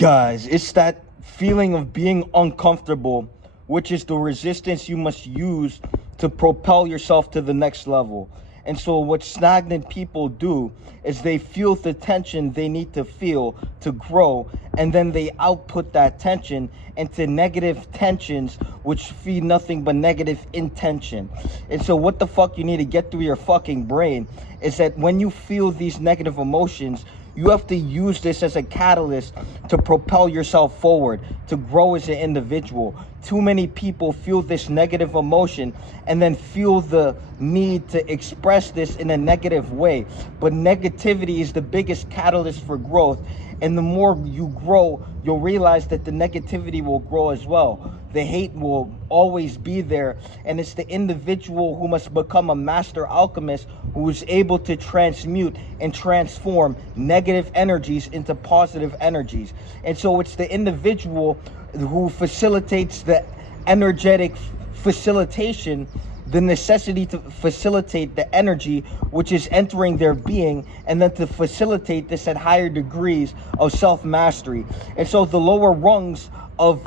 Guys, it's that feeling of being uncomfortable, which is the resistance you must use to propel yourself to the next level. And so what stagnant people do is they feel the tension they need to feel to grow, and then they output that tension into negative tensions, which feed nothing but negative intention. And so what the fuck you need to get through your fucking brain is that when you feel these negative emotions, you have to use this as a catalyst to propel yourself forward, to grow as an individual. Too many people feel this negative emotion and then feel the need to express this in a negative way. But negativity is the biggest catalyst for growth. And the more you grow, you'll realize that the negativity will grow as well. The hate will always be there. And it's the individual who must become a master alchemist who is able to transmute and transform negative energies into positive energies. And so it's the individual who facilitates the energetic facilitation, the necessity to facilitate the energy which is entering their being, and then to facilitate this at higher degrees of self-mastery. And so the lower rungs of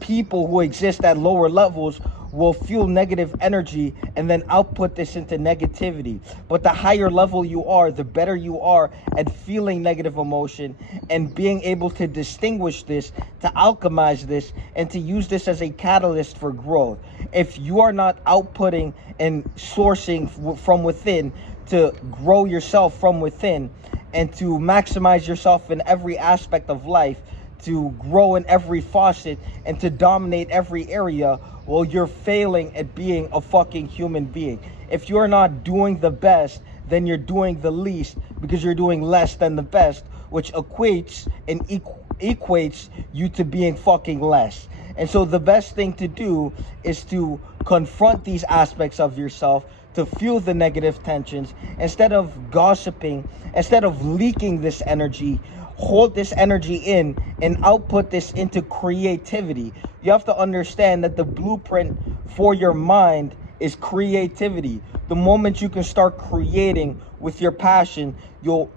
people who exist at lower levels will feel negative energy and then output this into negativity. But the higher level you are, the better you are at feeling negative emotion and being able to distinguish this, to alchemize this, and to use this as a catalyst for growth. If you are not outputting and sourcing from within to grow yourself from within and to maximize yourself in every aspect of life, to grow in every faucet and to dominate every area, well, you're failing at being a fucking human being. If you're not doing the best, then you're doing the least, because you're doing less than the best, which equates and equates you to being fucking less. And so the best thing to do is to confront these aspects of yourself, to feel the negative tensions, instead of gossiping, instead of leaking this energy. Hold this energy in and output this into creativity. You have to understand that the blueprint for your mind is creativity. The moment you can start creating with your passion, you'll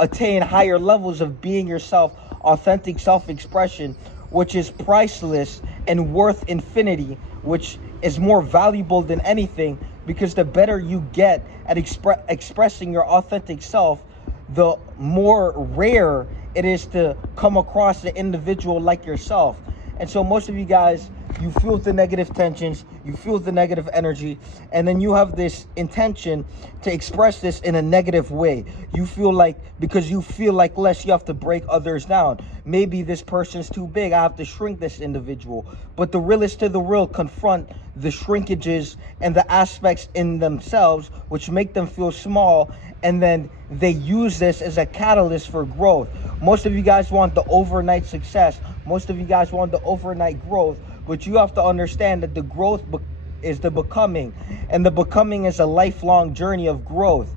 attain higher levels of being yourself, authentic self-expression, which is priceless and worth infinity, which is more valuable than anything, because the better you get at expressing your authentic self, the more rare it is to come across an individual like yourself. And so most of you guys, you feel the negative tensions, you feel the negative energy, and then you have this intention to express this in a negative way. You feel like, because you feel like less, you have to break others down. Maybe this person's too big, I have to shrink this individual. But the realest to the real confront the shrinkages and the aspects in themselves which make them feel small, and then they use this as a catalyst for growth. Most of you guys want the overnight success. Most of you guys want the overnight growth. But you have to understand that the growth is the becoming. And the becoming is a lifelong journey of growth.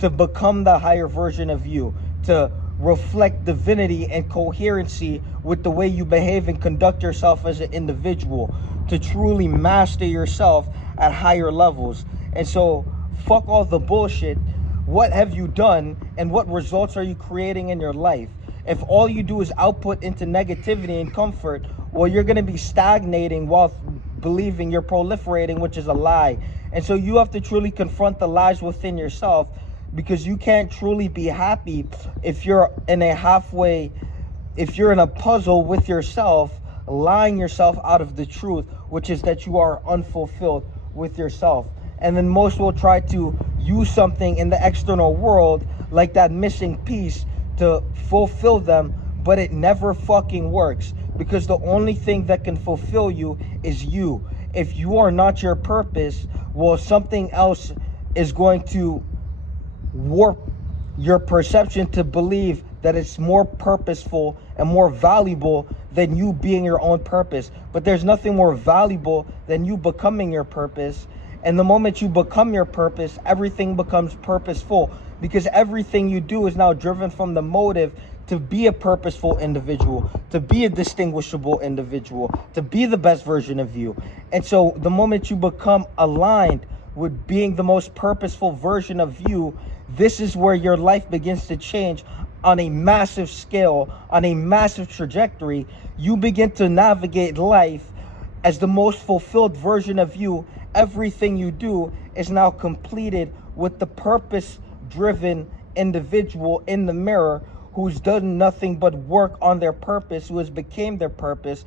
To become the higher version of you. To reflect divinity and coherency with the way you behave and conduct yourself as an individual. To truly master yourself at higher levels. And so, fuck all the bullshit. What have you done and what results are you creating in your life? If all you do is output into negativity and comfort, well, you're going to be stagnating while believing you're proliferating, which is a lie. And so you have to truly confront the lies within yourself, because you can't truly be happy if you're in a puzzle with yourself, lying yourself out of the truth, which is that you are unfulfilled with yourself. And then most will try to use something in the external world, like that missing piece, to fulfill them, but it never fucking works, because the only thing that can fulfill you is you. If you are not your purpose, well, something else is going to warp your perception to believe that it's more purposeful and more valuable than you being your own purpose. But there's nothing more valuable than you becoming your purpose. And the moment you become your purpose, everything becomes purposeful, because everything you do is now driven from the motive to be a purposeful individual, to be a distinguishable individual, to be the best version of you. And so the moment you become aligned with being the most purposeful version of you, this is where your life begins to change on a massive scale, on a massive trajectory, you begin to navigate life as the most fulfilled version of you. Everything you do is now completed with the purpose-driven individual in the mirror who's done nothing but work on their purpose, who has become their purpose.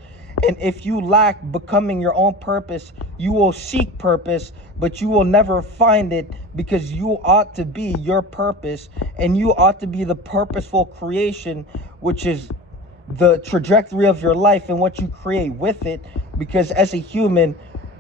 And if you lack becoming your own purpose, you will seek purpose, but you will never find it, because you ought to be your purpose, and you ought to be the purposeful creation, which is the trajectory of your life and what you create with it. Because as a human,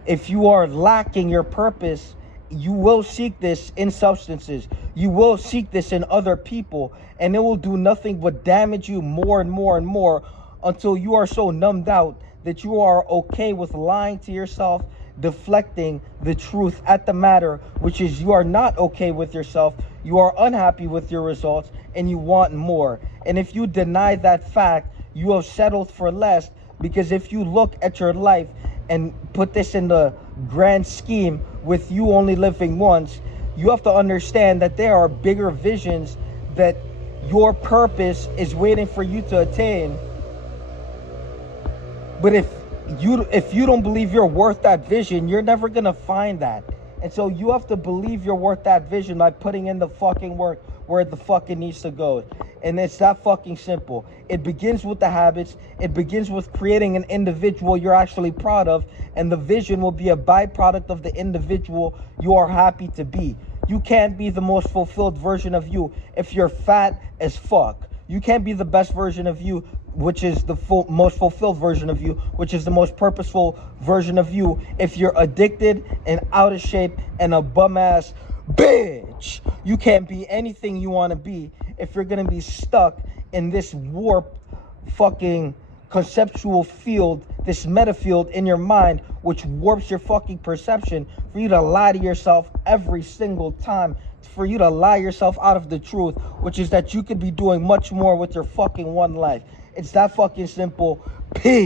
if you are lacking your purpose, you will seek this in substances. You will seek this in other people, and it will do nothing but damage you more and more and more, until you are so numbed out that you are okay with lying to yourself, deflecting the truth at the matter, which is you are not okay with yourself, you are unhappy with your results, and you want more. And if you deny that fact, you have settled for less. Because if you look at your life and put this in the grand scheme with you only living once, you have to understand that there are bigger visions that your purpose is waiting for you to attain. But if you don't believe you're worth that vision, you're never gonna find that. And so you have to believe you're worth that vision by putting in the fucking work where the fucking needs to go. And it's that fucking simple. It begins with the habits. It begins with creating an individual you're actually proud of, and the vision will be a byproduct of the individual you are happy to be. You can't be the most fulfilled version of you if you're fat as fuck. You can't be the best version of you, which is the most fulfilled version of you, which is the most purposeful version of you, if you're addicted and out of shape and a bum ass bitch. You can't be anything you want to be if you're gonna be stuck in this warped fucking conceptual field, this meta field in your mind, which warps your fucking perception, for you to lie to yourself every single time, for you to lie yourself out of the truth, which is that you could be doing much more with your fucking one life. It's that fucking simple. Peace.